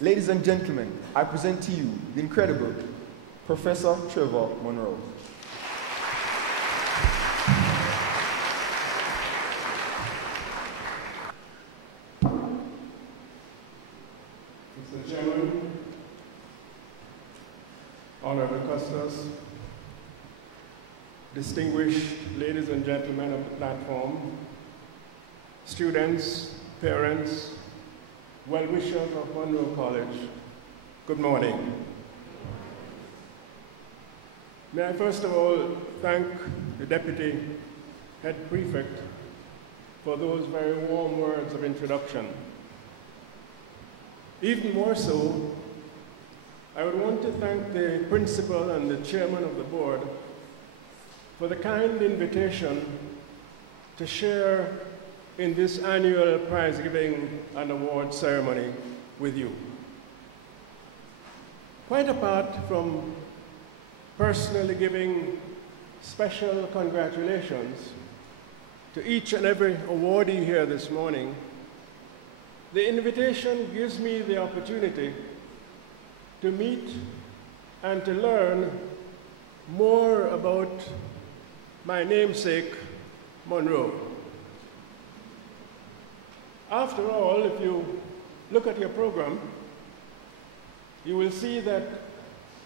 Ladies and gentlemen, I present to you the incredible Professor Trevor Munro. Mr. Chairman, honorable customers, distinguished ladies and gentlemen of the platform, students, parents, well-wishers of Munro College, good morning. May I first of all thank the Deputy Head Prefect for those very warm words of introduction. Even more so, I would want to thank the Principal and the Chairman of the Board for the kind invitation to share in this annual prize giving and award ceremony with you. Quite apart from personally giving special congratulations to each and every awardee here this morning, the invitation gives me the opportunity to meet and to learn more about my namesake, Munro. After all, if you look at your program, you will see that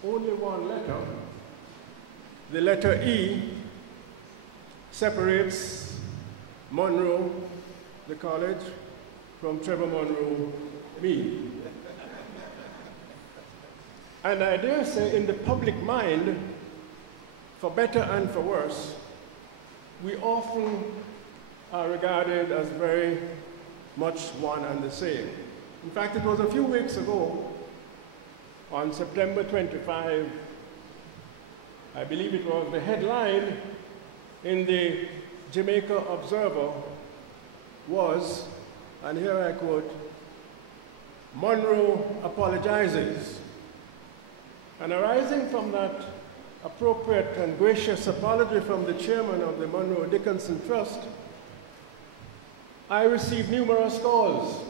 only one letter, the letter E, separates Munro, the college, from Trevor Munro, me. And I dare say in the public mind, for better and for worse, we often are regarded as very much one and the same. In fact, it was a few weeks ago, on September 25, I believe it was, the headline in the Jamaica Observer was, and here I quote, "Munro apologizes." And arising from that appropriate and gracious apology from the chairman of the Munro Dickinson Trust, I received numerous calls.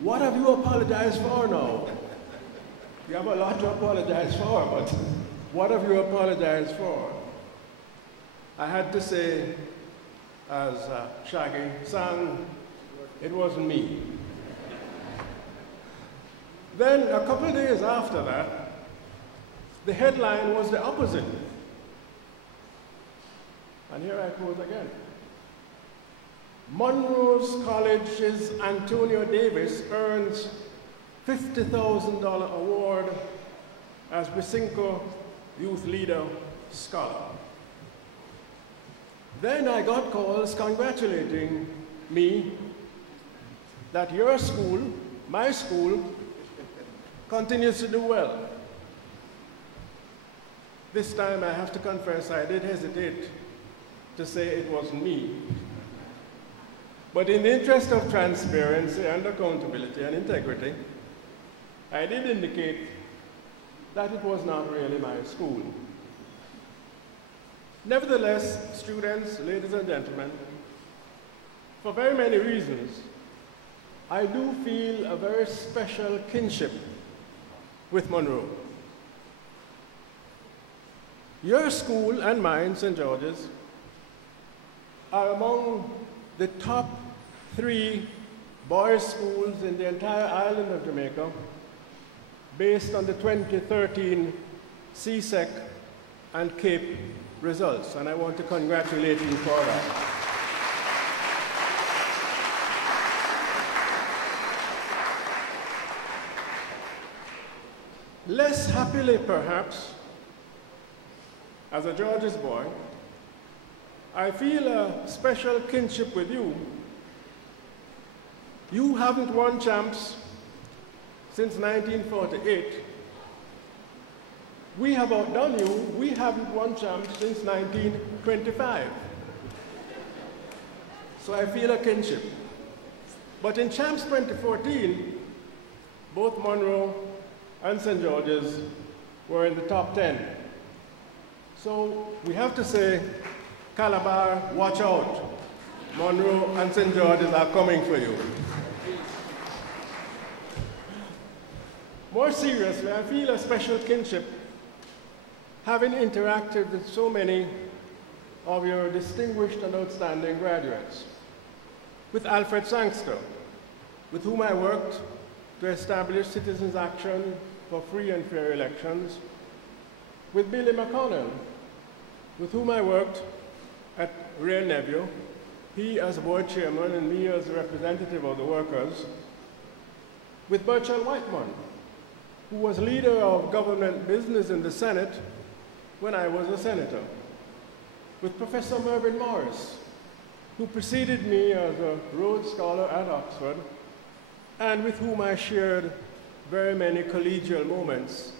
What have you apologized for now? You have a lot to apologize for, but what have you apologized for? I had to say, as Shaggy sang, it wasn't me. Then, a couple of days after that, the headline was the opposite. And here I quote again. Munro's College's Antonio Davis earns $50,000 award as Bisinco Youth Leader Scholar. Then I got calls congratulating me that your school, my school, continues to do well. This time I have to confess I did hesitate to say it wasn't me. But in the interest of transparency and accountability and integrity, I did indicate that it was not really my school. Nevertheless, students, ladies and gentlemen, for very many reasons, I do feel a very special kinship with Munro. Your school and mine, St. George's, are among the top 3 boys' schools in the entire island of Jamaica, based on the 2013 CSEC and CAPE results, and I want to congratulate you for that. Less happily, perhaps, as a George's boy, I feel a special kinship with you. You haven't won champs since 1948. We have outdone you. We haven't won champs since 1925. So I feel a kinship. But in champs 2014, both Munro and St. George's were in the top 10. So we have to say, Calabar, watch out. Munro and St. George's are coming for you. more seriously, I feel a special kinship having interacted with so many of your distinguished and outstanding graduates. With Alfred Sangster, with whom I worked to establish Citizens Action for free and fair elections. With Billy McConnell, with whom I worked at Real Nebula, he as board chairman and me as representative of the workers. With Burchell Whiteman, who was leader of government business in the Senate when I was a senator. With Professor Mervyn Morris, who preceded me as a Rhodes Scholar at Oxford, and with whom I shared very many collegial moments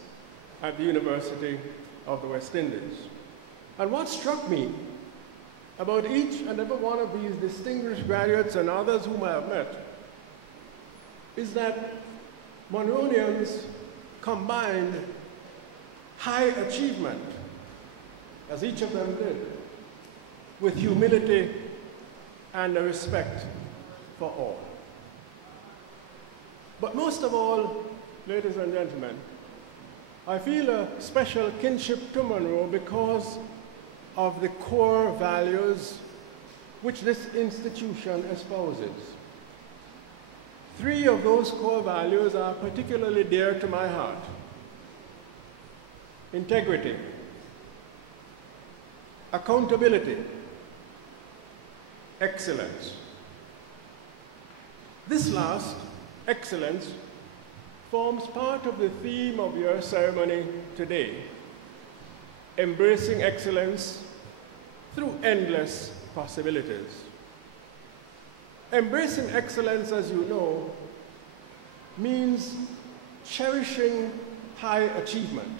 at the University of the West Indies. And what struck me about each and every one of these distinguished graduates and others whom I have met is that Munroians combined high achievement, as each of them did, with humility and a respect for all. But most of all, ladies and gentlemen, I feel a special kinship to Munro because of the core values which this institution espouses. 3 of those core values are particularly dear to my heart: integrity, accountability, excellence. This last, excellence, forms part of the theme of your ceremony today, embracing excellence through endless possibilities. Embracing excellence, as you know, means cherishing high achievement,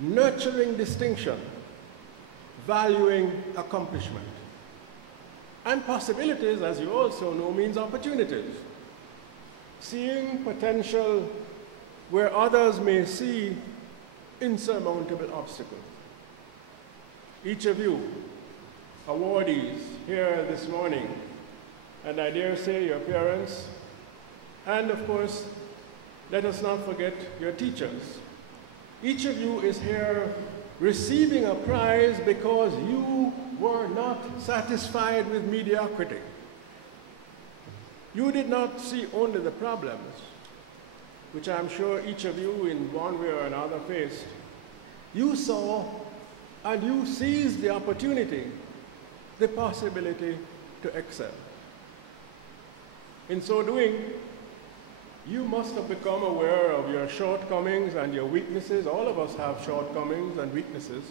nurturing distinction, valuing accomplishment. And possibilities, as you also know, means opportunities. Seeing potential where others may see insurmountable obstacles. Each of you, awardees here this morning, and I dare say your parents, and of course, let us not forget your teachers. Each of you is here receiving a prize because you were not satisfied with mediocrity. You did not see only the problems, which I'm sure each of you in one way or another faced. You saw and you seized the opportunity, the possibility to excel. In so doing, you must have become aware of your shortcomings and your weaknesses. All of us have shortcomings and weaknesses.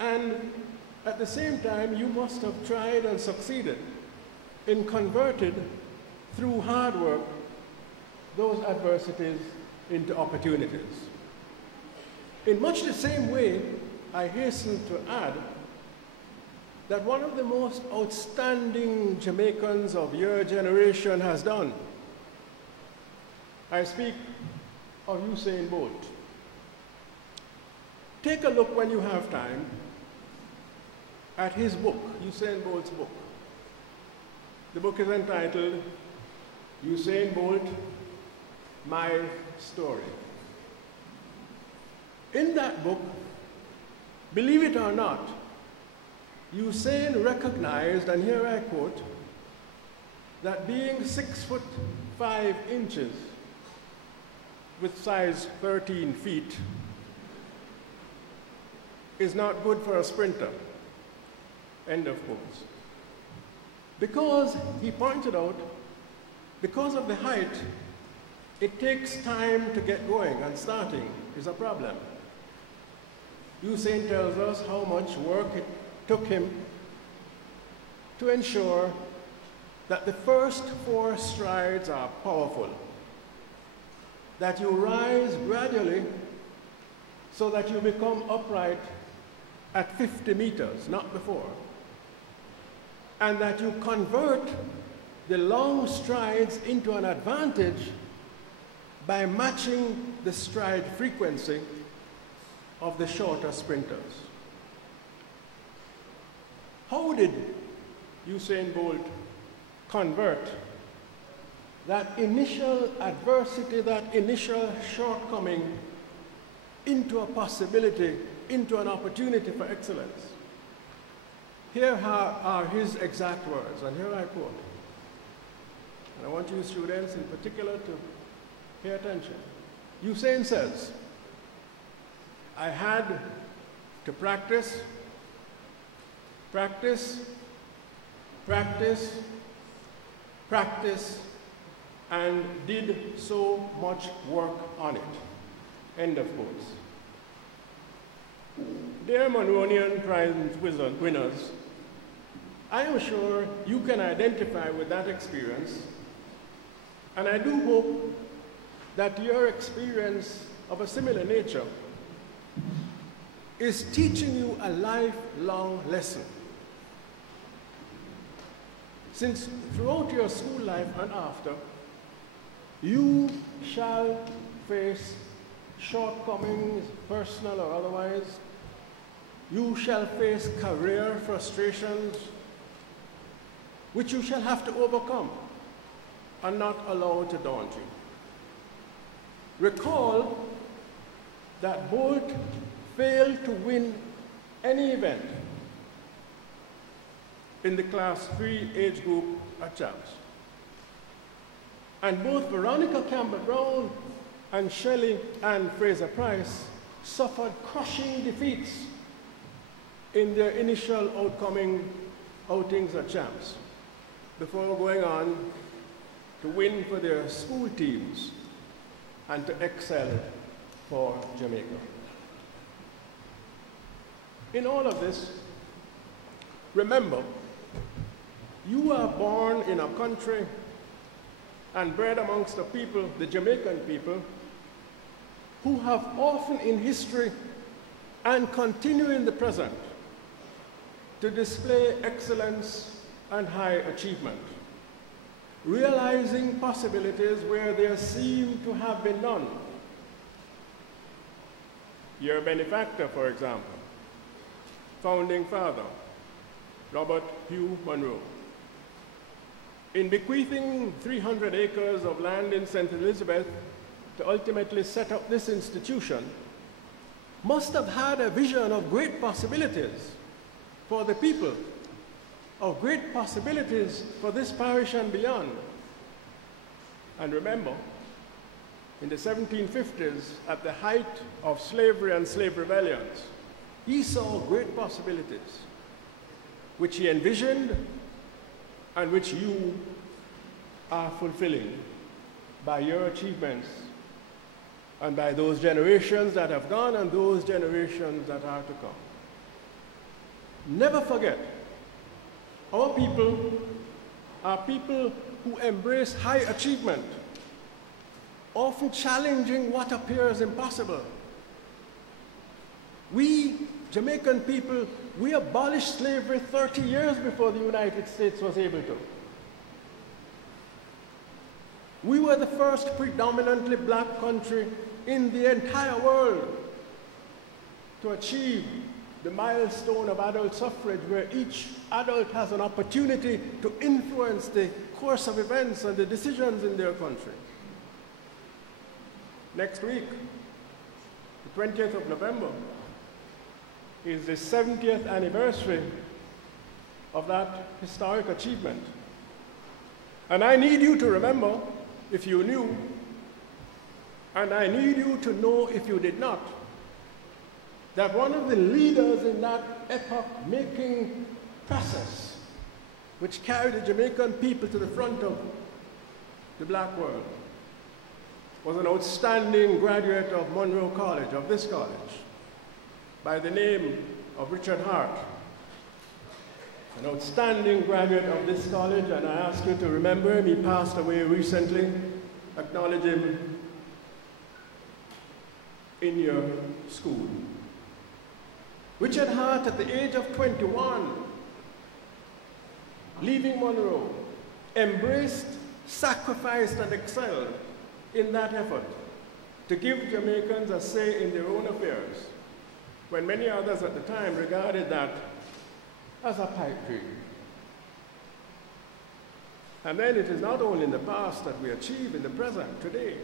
And at the same time, you must have tried and succeeded in converting, through hard work, those adversities into opportunities. In much the same way, I hasten to add that one of the most outstanding Jamaicans of your generation has done. I speak of Usain Bolt. Take a look when you have time at his book, Usain Bolt's book. The book is entitled Usain Bolt, My Story. In that book, believe it or not, Usain recognized, and here I quote, that being 6'5" with size 13 feet is not good for a sprinter, end of quotes. Because, he pointed out, because of the height, it takes time to get going, and starting is a problem. Usain tells us how much work it took him to ensure that the first 4 strides are powerful, that you rise gradually so that you become upright at 50 meters, not before, and that you convert the long strides into an advantage by matching the stride frequency of the shorter sprinters. How did Usain Bolt convert that initial adversity, that initial shortcoming into a possibility, into an opportunity for excellence. Here are his exact words, and here I quote. And I want you students in particular to pay attention. Usain says, I had to practice, practice, practice, practice, and did so much work on it. End of quotes. Dear Munroean Prize winners, I am sure you can identify with that experience, and I do hope that your experience of a similar nature is teaching you a lifelong lesson. Since throughout your school life and after, you shall face shortcomings, personal or otherwise. You shall face career frustrations, which you shall have to overcome and not allow to daunt you. Recall that Bolt failed to win any event in the Class 3 age group at Champs. And both Veronica Campbell-Brown and Shelley Ann Fraser-Price suffered crushing defeats in their initial outings at Champs before going on to win for their school teams and to excel for Jamaica. In all of this, remember, you are born in a country and bred amongst a people, the Jamaican people, who have often in history and continue in the present to display excellence and high achievement, realizing possibilities where there seem to have been none. Your benefactor, for example, founding father, Robert Hugh Munro, in bequeathing 300 acres of land in St. Elizabeth to ultimately set up this institution, must have had a vision of great possibilities for the people, of great possibilities for this parish and beyond. And remember, in the 1750s, at the height of slavery and slave rebellions, he saw great possibilities, which he envisioned and which you are fulfilling by your achievements and by those generations that have gone and those generations that are to come. Never forget, our people are people who embrace high achievement, often challenging what appears impossible. We, Jamaican people, we abolished slavery 30 years before the United States was able to. We were the first predominantly black country in the entire world to achieve the milestone of adult suffrage, where each adult has an opportunity to influence the course of events and the decisions in their country. Next week, the 20th of November, is the 70th anniversary of that historic achievement. And I need you to remember, if you knew, and I need you to know if you did not, that one of the leaders in that epoch-making process, which carried the Jamaican people to the front of the black world, was an outstanding graduate of Munro College, of this college, by the name of Richard Hart, an outstanding graduate of this college, and I ask you to remember him. He passed away recently. Acknowledge him in your school. Richard Hart, at the age of 21, leaving Munro, embraced, sacrificed, and excelled in that effort to give Jamaicans a say in their own affairs, when many others at the time regarded that as a pipe dream. And then it is not only in the past that we achieve in the present, today.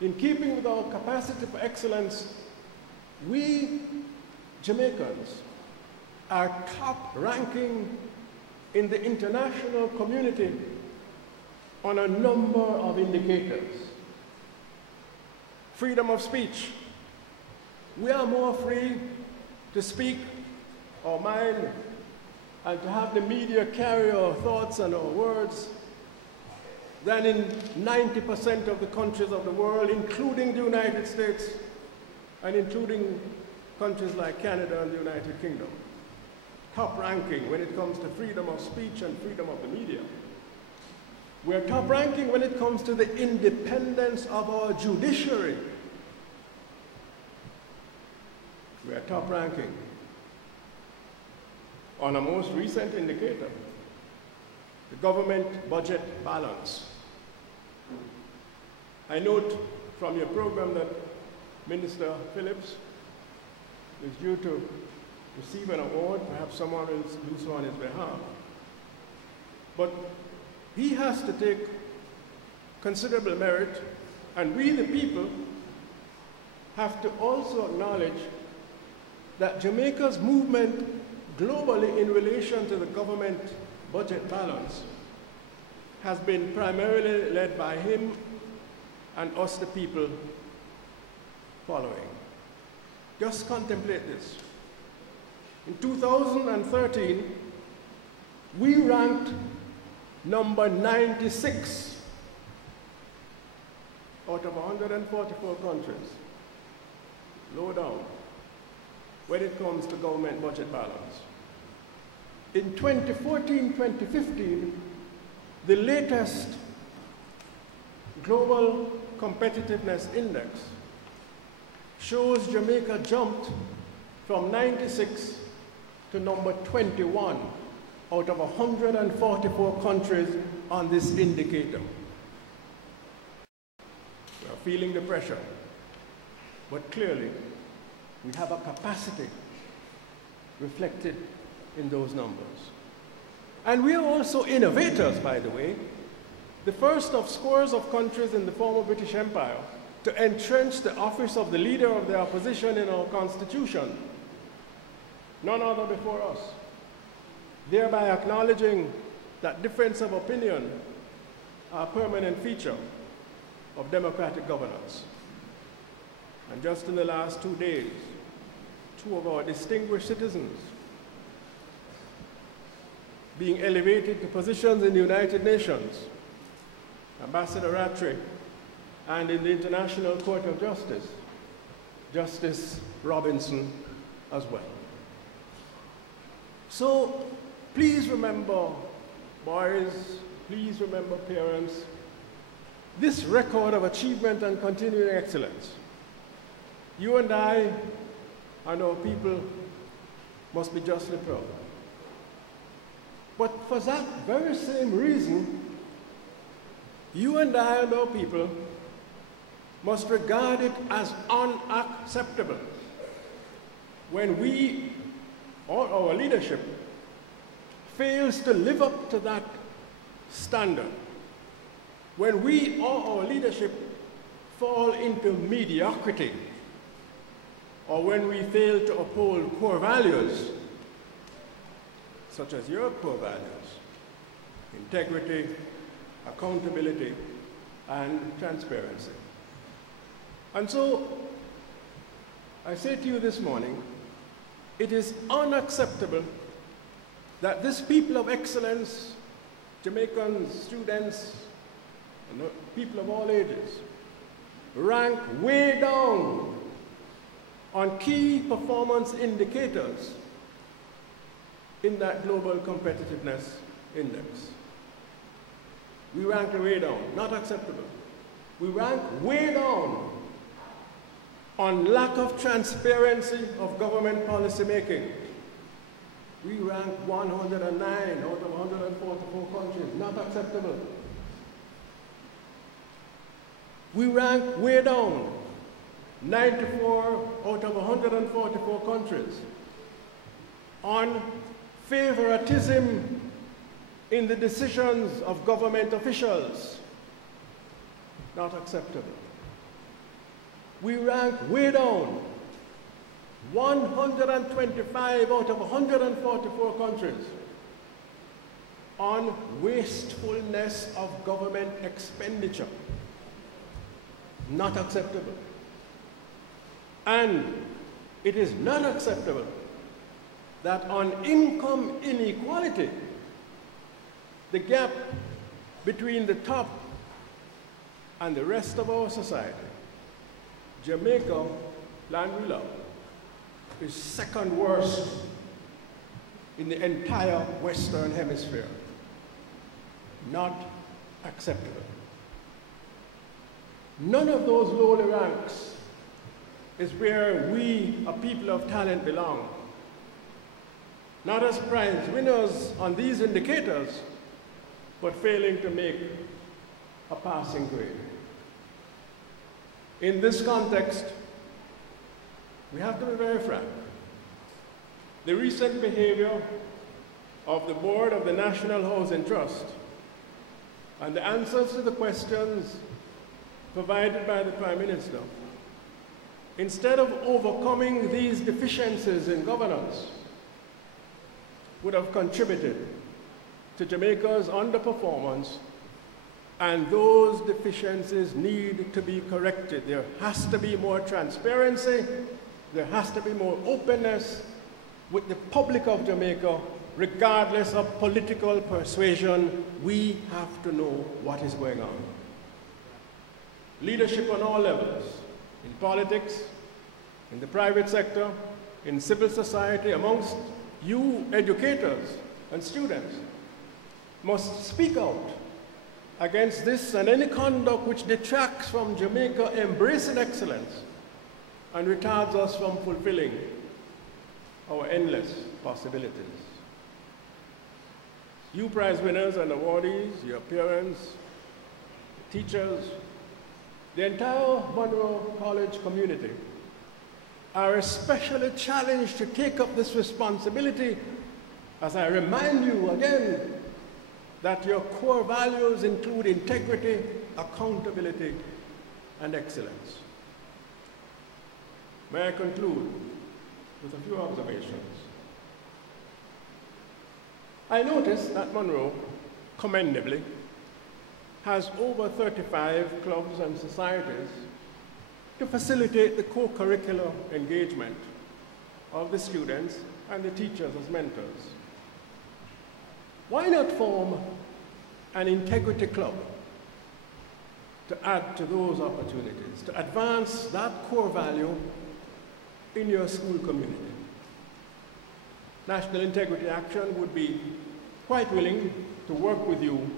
In keeping with our capacity for excellence, we Jamaicans are top ranking in the international community on a number of indicators. Freedom of speech. We are more free to speak our mind and to have the media carry our thoughts and our words than in 90% of the countries of the world, including the United States and including countries like Canada and the United Kingdom. Top ranking when it comes to freedom of speech and freedom of the media. We're top ranking when it comes to the independence of our judiciary. We're top ranking on a most recent indicator, the government budget balance. I note from your program that Minister Phillips is due to receive an award. Perhaps someone will do so on his behalf. But he has to take considerable merit, and we, the people, have to also acknowledge that Jamaica's movement globally in relation to the government budget balance has been primarily led by him and us, the people, following. Just contemplate this. In 2013, we ranked number 96 out of 144 countries, low down, when it comes to government budget balance. In 2014-2015, the latest Global Competitiveness Index shows Jamaica jumped from 96 to number 21 out of 144 countries on this indicator. We are feeling the pressure, but clearly we have a capacity reflected in those numbers. And we are also innovators, by the way, the first of scores of countries in the former British Empire to entrench the office of the leader of the opposition in our constitution, none other before us, thereby acknowledging that difference of opinion are a permanent feature of democratic governance. And just in the last 2 days, two of our distinguished citizens being elevated to positions in the United Nations, Ambassador Rattray, and in the International Court of Justice, Justice Robinson as well. So please remember, boys, please remember, parents, this record of achievement and continuing excellence. You and I and our people must be justly proud. But for that very same reason, you and I and our people must regard it as unacceptable when we, or our leadership, fails to live up to that standard. When we or our leadership fall into mediocrity, or when we fail to uphold core values, such as your core values, integrity, accountability, and transparency. And so, I say to you this morning, it is unacceptable that this people of excellence, Jamaicans, students, and people of all ages, rank way down on key performance indicators in that Global Competitiveness Index. We rank way down, not acceptable. We rank way down on lack of transparency of government policy making. We rank 109 out of 144 countries, not acceptable. We rank way down, 94 out of 144 countries, on favoritism in the decisions of government officials. Not acceptable. We rank way down, 125 out of 144 countries, on wastefulness of government expenditure. Not acceptable. And it is not acceptable that on income inequality, the gap between the top and the rest of our society, Jamaica, land we love, is second worst in the entire Western Hemisphere. Not acceptable. None of those lowly ranks is where we, a people of talent, belong. Not as prize winners on these indicators, but failing to make a passing grade. In this context, we have to be very frank. The recent behavior of the board of the National Housing Trust and the answers to the questions provided by the Prime Minister, instead of overcoming these deficiencies in governance, would have contributed to Jamaica's underperformance, and those deficiencies need to be corrected. There has to be more transparency, there has to be more openness with the public of Jamaica, regardless of political persuasion. We have to know what is going on. Leadership on all levels, in politics, in the private sector, in civil society, amongst you educators and students, must speak out against this and any conduct which detracts from Jamaica embracing excellence and retards us from fulfilling our endless possibilities. You prize winners and awardees, your parents, teachers, the entire Munro College community are especially challenged to take up this responsibility, as I remind you again that your core values include integrity, accountability, and excellence. May I conclude with a few observations? I noticed that Munro, commendably, has over 35 clubs and societies to facilitate the co-curricular engagement of the students and the teachers as mentors. Why not form an integrity club to add to those opportunities, to advance that core value in your school community? National Integrity Action would be quite willing to work with you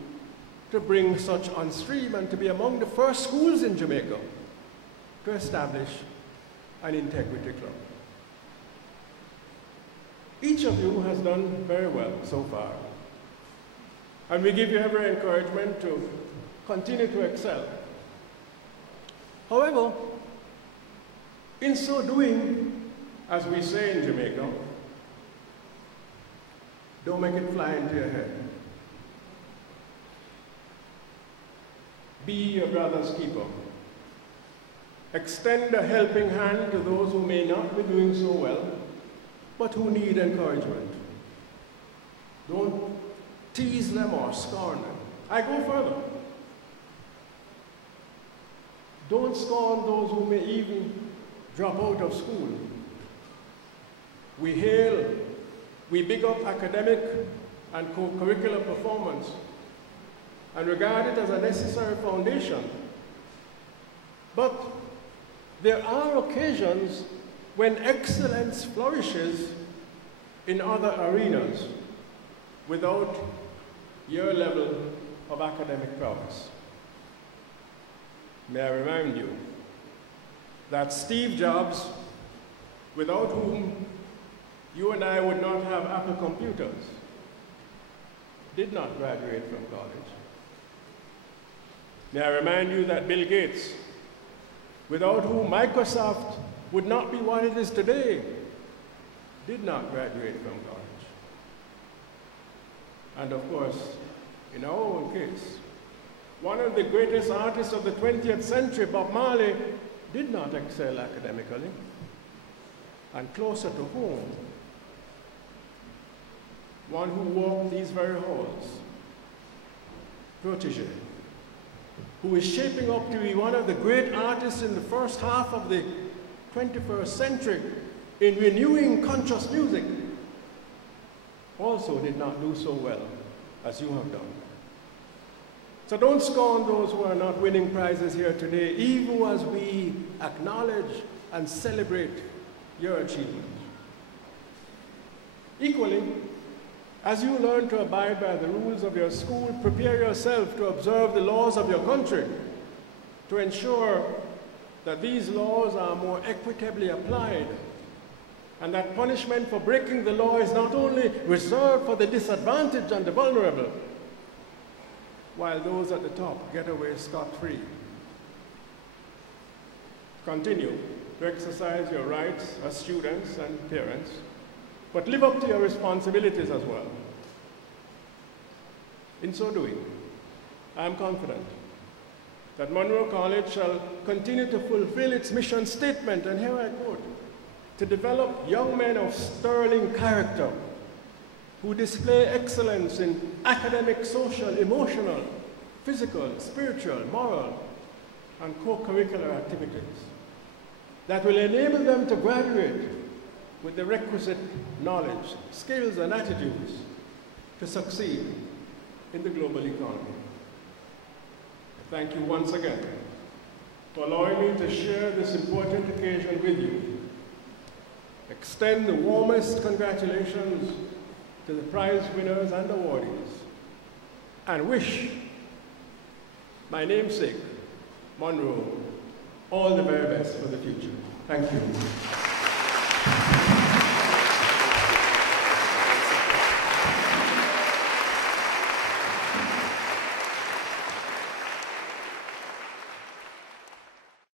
to bring such on stream and to be among the first schools in Jamaica to establish an integrity club. Each of you has done very well so far, and we give you every encouragement to continue to excel. However, in so doing, as we say in Jamaica, don't make it fly into your head. Be your brother's keeper. Extend a helping hand to those who may not be doing so well, but who need encouragement. Don't tease them or scorn them. I go further. Don't scorn those who may even drop out of school. We hail, we big up academic and co-curricular performance and regard it as a necessary foundation. But there are occasions when excellence flourishes in other arenas without your level of academic prowess. May I remind you that Steve Jobs, without whom you and I would not have Apple computers, did not graduate from college. May I remind you that Bill Gates, without whom Microsoft would not be what it is today, did not graduate from college. And of course, in our own case, one of the greatest artists of the 20th century, Bob Marley, did not excel academically. And closer to home, one who walked these very halls, Protégé, who is shaping up to be one of the great artists in the first half of the 21st century in renewing conscious music, also did not do so well as you have done. So don't scorn those who are not winning prizes here today, even as we acknowledge and celebrate your achievement. Equally, as you learn to abide by the rules of your school, prepare yourself to observe the laws of your country to ensure that these laws are more equitably applied and that punishment for breaking the law is not only reserved for the disadvantaged and the vulnerable, while those at the top get away scot-free. Continue to exercise your rights as students and parents, but live up to your responsibilities as well. In so doing, I am confident that Munro College shall continue to fulfill its mission statement, and here I quote, to develop young men of sterling character who display excellence in academic, social, emotional, physical, spiritual, moral, and co-curricular activities that will enable them to graduate with the requisite knowledge, skills, and attitudes to succeed in the global economy. Thank you once again for allowing me to share this important occasion with you. Extend the warmest congratulations to the prize winners and awardees, and wish my namesake, Munro, all the very best for the future. Thank you.